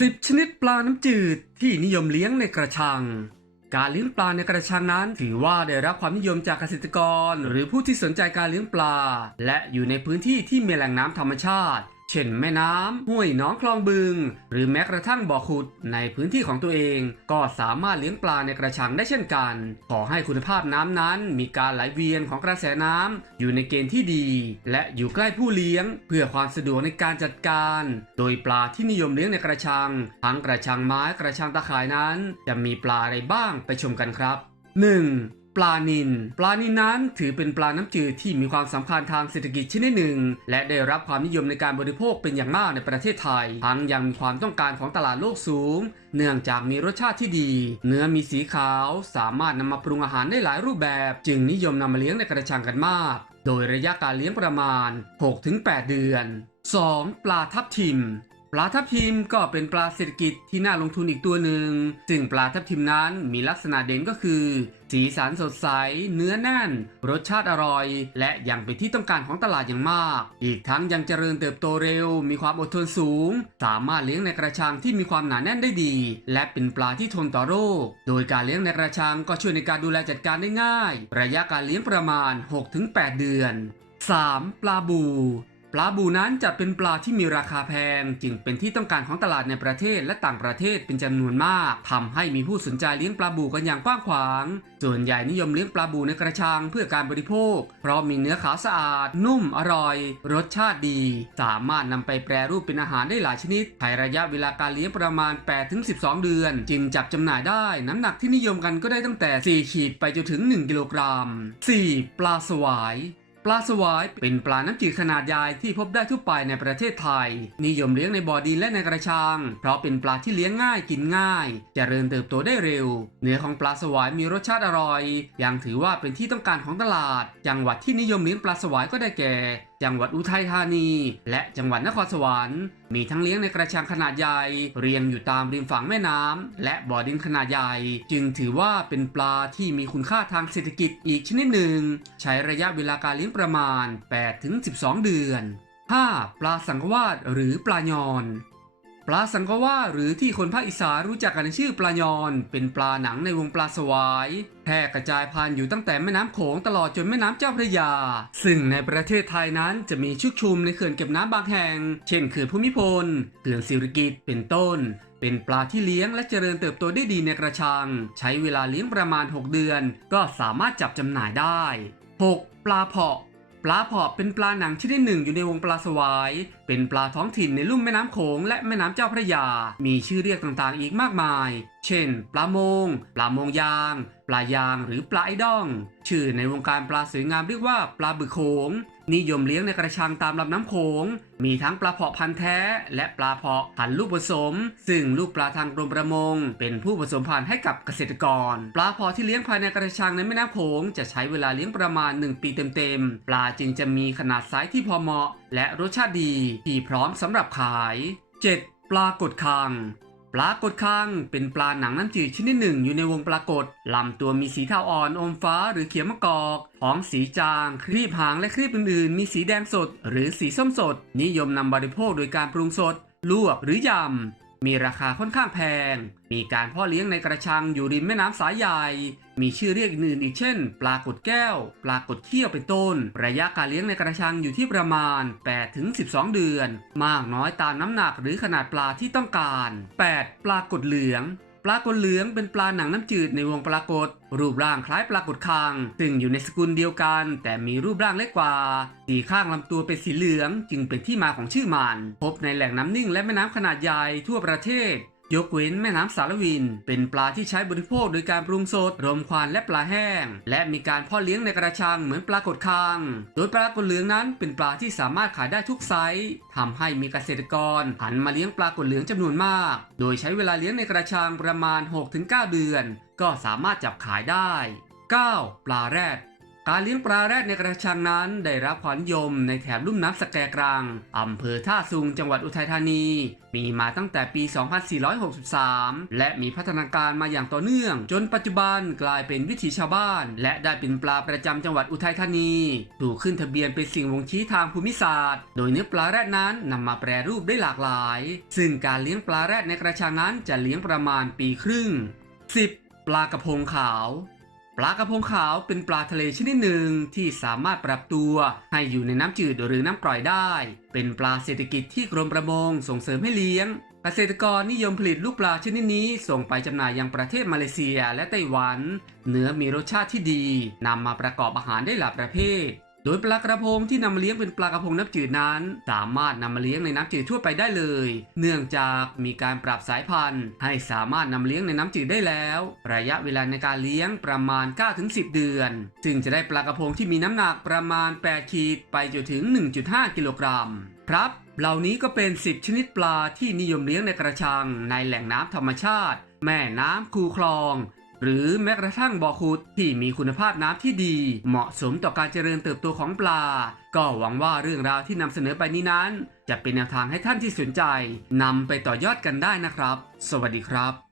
10 ชนิดปลาน้ำจืดที่นิยมเลี้ยงในกระชัง การเลี้ยงปลาในกระชังนั้น ถือว่าได้รับความนิยมจากเกษตรกร หรือผู้ที่สนใจการเลี้ยงปลา และอยู่ในพื้นที่ที่มีแหล่งน้ำธรรมชาติ เช่นแม่น้ำห้วยหนองคลองบึง หรือแม้กระทั่งบ่อขุดในพื้นที่ของตัวเอง ก็สามารถเลี้ยงปลาในกระชังได้เช่นกัน ขอให้คุณภาพน้ำนั้น มีการไหลเวียนของกระแสน้ำอยู่ในเกณฑ์ที่ดี และอยู่ใกล้ผู้เลี้ยง เพื่อความสะดวกในการจัดการ โดยปลาที่นิยมเลี้ยงในกระชัง ทั้งกระชังไม้กระชังตะข่ายนั้น จะมีปลาอะไรบ้างไปชมกันครับ 1. ปลานิลปลานิลนั้นถือเป็นปลาน้ำจืดที่มีความสำคัญทางเศรษฐกิจชนิดหนึ่ง และได้รับความนิยมในการบริโภคเป็นอย่างมากในประเทศไทย ทั้งยังมีความต้องการของตลาดโลกสูง เนื่องจากมีรสชาติที่ดี เนื้อมีสีขาว สามารถนำมาปรุงอาหารได้หลายรูปแบบ จึงนิยมนำมาเลี้ยงในกระชังกันมาก โดยระยะการเลี้ยงประมาณ 6-8 เดือน 2. ปลาทับทิม ปลาทับทิมก็เป็นปลาเศรษฐกิจที่น่าลงทุนอีกตัวหนึ่ง ซึ่งปลาทับทิมนั้นมีลักษณะเด่นก็คือ สีสันสดใส เนื้อแน่น รสชาติอร่อย และยังเป็นที่ต้องการของตลาดอย่างมาก อีกทั้งยังเจริญเติบโตเร็ว มีความอดทนสูง สามารถเลี้ยงในกระชังที่มีความหนาแน่นได้ดี และเป็นปลาที่ทนต่อโรค โดยการเลี้ยงในกระชังก็ช่วยในการดูแลจัดการได้ง่าย ระยะการเลี้ยงประมาณ 6-8 เดือน 3. ปลาบู ปลาบูนั้นจะเป็นปลาที่มีราคาแพง จึงเป็นที่ต้องการของตลาดในประเทศและต่างประเทศเป็นจำนวนมากทำให้มีผู้สนใจเลี้ยงปลาบูกันอย่างกว้างขวาง ส่วนใหญ่นิยมเลี้ยงปลาบูในกระชังเพื่อการบริโภค เพราะมีเนื้อขาวสะอาด นุ่มอร่อย รสชาติดี สามารถนำไปแปรรูปเป็นอาหารได้หลายชนิดภายระยะเวลาการเลี้ยงประมาณ 8-12 เดือน จึงจับจำหน่ายได้ น้ำหนักที่นิยมกันก็ได้ตั้งแต่ 4 ขีดไปจนถึง 1 กิโลกรัม 4. ปลาสวาย ปลาสวายเป็นปลาน้ำจืดขนาดใหญ่ที่พบได้ทั่วไปในประเทศไทย นิยมเลี้ยงในบ่อดินและในกระชัง เพราะเป็นปลาที่เลี้ยงง่ายกินง่ายเจริญเติบโตได้เร็ว เนื้อของปลาสวายมีรสชาติอร่อย ยังถือว่าเป็นที่ต้องการของตลาด จังหวัดที่นิยมเลี้ยงปลาสวายก็ได้แก่ จังหวัดอุทัยธานี และจังหวัดนครสวรรค์ มีทั้งเลี้ยงในกระชังขนาดใหญ่เรียงอยู่ตามริมฝั่งแม่น้ำและบ่อดินขนาดใหญ่ จึงถือว่าเป็นปลาที่มีคุณค่าทางเศรษฐกิจอีกชนิดหนึ่ง ใช้ระยะเวลาการเลี้ยงประมาณ 8-12 เดือน 5. ปลาสังวาสหรือปลายอน ลาสังกวาหรือที่คนภาคอีสานรู้จักกันในชื่อปลายอน เป็นปลาหนังในวงปลาสวายแพร่กระจายพันธุ์อยู่ตั้งแต่แม่น้ำโขงตลอดจนแม่น้ำเจ้าพระยา ซึ่งในประเทศไทยนั้นจะมีชุกชุมในเขื่อนเก็บน้ำบางแห่ง เช่นเขื่อนภูมิพลเขื่อนสิริกิตเป็นต้นเป็นปลาที่เลี้ยงและเจริญเติบโตได้ดีในกระชัง ใช้เวลาเลี้ยงประมาณ 6 เดือน ก็สามารถจับจำหน่ายได้ 6. ปลาเผาะ ปลาเผาะเป็นปลาหนังชนิดหนึ่งอยู่ในวงปลาสวาย เป็นปลาท้องถิ่นในลุ่มแม่น้ำโขงและแม่น้ำเจ้าพระยา มีชื่อเรียกต่างๆอีกมากมาย เช่น ปลาโมง ปลาโมงยาง ปลายางหรือปลาไอดอง ชื่อในวงการปลาสวยงามเรียกว่าปลาบึกโขง นิยมเลี้ยงในกระชังตามลำน้ำโขง มีทั้งปลาเพาะพันธุ์แท้ และปลาเพาะพันธุ์ลูกผสม ซึ่งลูกปลาทางกรมประมง เป็นผู้ผสมพันธุ์ให้กับเกษตรกร ปลาเพาะที่เลี้ยงภายในกระชังในแม่น้ำโขงจะใช้เวลาเลี้ยงประมาณ 1 ปีเต็มๆ ปลาจึงจะมีขนาดไซส์ที่พอเหมาะ และรสชาติดีที่พร้อมสำหรับขาย 7. ปลากดคาง ปลากดคางเป็นปลาหนังน้ำจืดชนิดหนึ่งอยู่ในวงปลากดลำตัวมีสีเทาอ่อนอมฟ้าหรือเขียวมะกอกท้องสีจาง ครีบหางและครีบอื่นๆ มีสีแดงสด หรือสีส้มสด นิยมนำบริโภคโดยการปรุงสด ลวกหรือยำ มีราคาค่อนข้างแพง มีการพ่อเลี้ยงในกระชังอยู่ริมแม่น้ำสายใหญ่ มีชื่อเรียกอื่นอีกเช่น ปลากดแก้ว ปลากดเขี้ยวเป็นต้น ระยะการเลี้ยงในกระชังอยู่ที่ประมาณ8-12 เดือน มากน้อยตามน้ำหนักหรือขนาดปลาที่ต้องการ 8. ปลากดเหลือง ปลากดเหลืองเป็นปลาหนังน้ำจืดในวงปลากดรูปร่างคล้ายปลากดคาง ซึ่งอยู่ในสกุลเดียวกัน แต่มีรูปร่างเล็กกว่า สีข้างลำตัวเป็นสีเหลือง จึงเป็นที่มาของชื่อมัน พบในแหล่งน้ำนิ่งและแม่น้ำขนาดใหญ่ทั่วประเทศ ยกเว้นแม่น้ำสารวิน เป็นปลาที่ใช้บริโภคโดยการปรุงสดรมควันและปลาแห้ง และมีการพาะเลี้ยงในกระชังเหมือนปลากดคาง โดยปลากดเหลืองนั้นเป็นปลาที่สามารถขายได้ทุกไซส์ทำให้มีเกษตรกรหันมาเลี้ยงปลากดเหลืองจำนวนมาก โดยใช้เวลาเลี้ยงในกระชังประมาณ 6-9 เดือน ก็สามารถจับขายได้ 9. ปลาแรด การเลี้ยงปลาแรดในกระชังนั้นได้รับความนิยมในแถบลุ่มน้ำสแกกรังอำเภอท่าซุงจังหวัดอุทัยธานี มีมาตั้งแต่ปี 2463 และมีพัฒนาการมาอย่างต่อเนื่อง จนปัจจุบันกลายเป็นวิถีชาวบ้าน และได้เป็นปลาประจำจังหวัดอุทัยธานีถูกขึ้นทะเบียนเป็นสิ่งบ่งชี้ทางภูมิศาสตร์ โดยเนื้อปลาแรดนั้นนำมาแปรรูปได้หลากหลาย ซึ่งการเลี้ยงปลาแรดในกระชังนั้นจะเลี้ยงประมาณปีครึ่ง 10. ปลากระพงขาว ลากระพงขาวเป็นปลาทะเลชนิดหนึ่งที่สามารถปรับตัวให้อยู่ในน้ำจืดหรือน้ำกร่อยได้ เป็นปลาเศรษฐกิจที่กรมประมงส่งเสริมให้เลี้ยง เกษตรกรนิยมผลิตลูกปลาชนิดนี้ส่งไปจำหน่ายยังประเทศมาเลเซียและไต้หวัน เนื้อมีรสชาติที่ดีนำมาประกอบอาหารได้หลายประเภท โดยปลากระพงที่นำมาเลี้ยงเป็นปลากระพงน้ำจืดนั้น สามารถนำมาเลี้ยงในน้ำจืดทั่วไปได้เลย เนื่องจากมีการปรับสายพันธุ์ ให้สามารถนำเลี้ยงในน้ำจืดได้แล้ว ระยะเวลาในการเลี้ยงประมาณ 9-10 เดือน จึงจะได้ปลากระพงที่มีน้ำหนักประมาณ 8 ขีดไปจนถึง 1.5 กิโลกรัมครับเหล่านี้ก็เป็น 10 ชนิดปลาที่นิยมเลี้ยงในกระชัง ในแหล่งน้ำธรรมชาติ แม่น้ำคูคลอง หรือแม้กระทั่งบ่อขุดที่มีคุณภาพน้ำที่ดี เหมาะสมต่อการเจริญเติบโตของปลา ก็หวังว่าเรื่องราวที่นำเสนอไปนี้นั้น จะเป็นแนวทางให้ท่านที่สนใจนำไปต่อยอดกันได้นะครับ สวัสดีครับ